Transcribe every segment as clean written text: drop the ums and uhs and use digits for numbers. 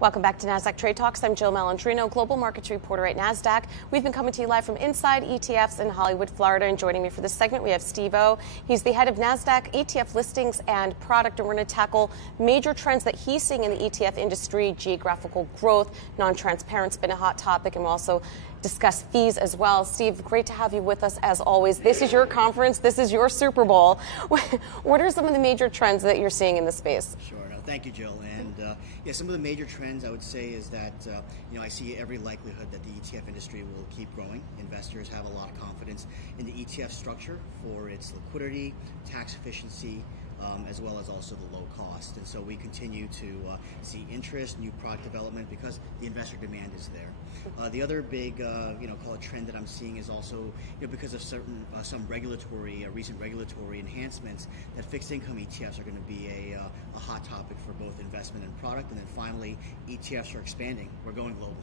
Welcome back to Nasdaq Trade Talks. I'm Jill Malandrino, Global Markets Reporter at Nasdaq. We've been coming to you live from Inside ETFs in Hollywood, Florida. And joining me for this segment, we have Steve O. He's the head of Nasdaq ETF Listings and Product. And we're going to tackle major trends that he's seeing in the ETF industry, geographical growth, non-transparent's been a hot topic, and we'll also discuss fees as well. Steve, great to have you with us as always. This is your conference. This is your Super Bowl. What are some of the major trends that you're seeing in the space? Sure. No, thank you, Jill. And yeah, some of the major trends I would say is that I see every likelihood that the ETF industry will keep growing. Investors have a lot of confidence in the ETF structure for its liquidity, tax efficiency, as well as also the low cost. And so we continue to see interest, new product development, because the investor demand is there. The other big, call it trend that I'm seeing is also, because of some recent regulatory enhancements, that fixed income ETFs are going to be a hot topic for both investment and product. And then finally, ETFs are expanding. We're going global.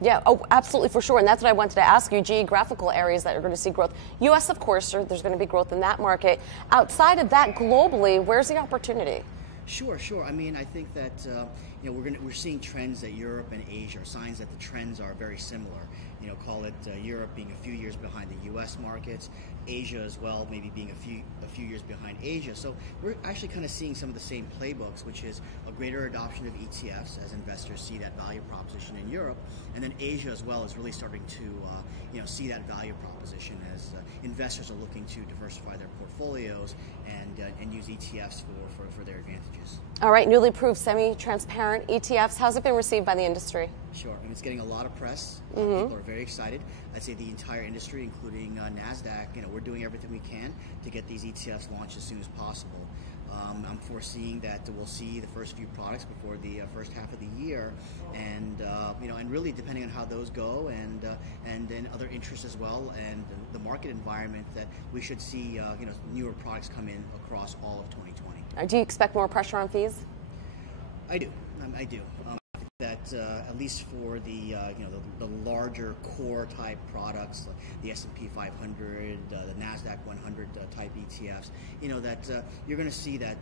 Yeah, oh, absolutely, for sure. And that's what I wanted to ask you, geographical areas that are going to see growth. U.S., of course, there's going to be growth in that market. Outside of that, globally, where's the opportunity? Sure. I mean, I think that we're seeing trends that Europe and Asia are signs that the trends are very similar. Call it Europe being a few years behind the U.S. markets, Asia as well, maybe being a few years behind Asia. So we're actually kind of seeing some of the same playbooks, which is a greater adoption of ETFs as investors see that value proposition in Europe, and then Asia as well is really starting to see that value proposition as investors are looking to diversify their portfolios and use ETFs for their advantages. All right, newly approved semi-transparent ETFs. How's it been received by the industry? Sure, and it's getting a lot of press. People are very excited. I'd say the entire industry, including Nasdaq, we're doing everything we can to get these ETFs launched as soon as possible. I'm foreseeing that we'll see the first few products before the first half of the year, and and really depending on how those go, and then other interests as well, and the market environment, that we should see newer products come in across all of 2020. Do you expect more pressure on fees? I do. I do. That at least for the larger core type products, the S&P 500, the Nasdaq 100 type ETFs, that you're going to see that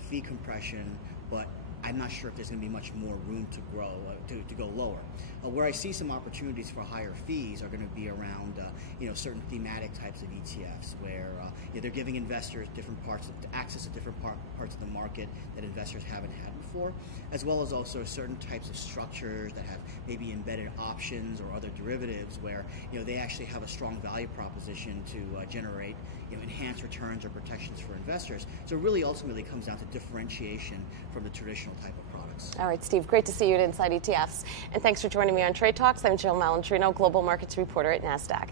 fee compression, but I'm not sure if there's going to be much more room to grow, to go lower. Where I see some opportunities for higher fees are going to be around, certain thematic types of ETFs, where they're giving investors access to different parts of the market that investors haven't had before, as well as also certain types of structures that have maybe embedded options or other derivatives, where they actually have a strong value proposition to generate enhanced returns or protections for investors. So it really ultimately comes down to differentiation from the traditional type of products. All right, Steve, great to see you at Inside ETFs. And thanks for joining me on Trade Talks. I'm Jill Malandrino, Global Markets Reporter at Nasdaq.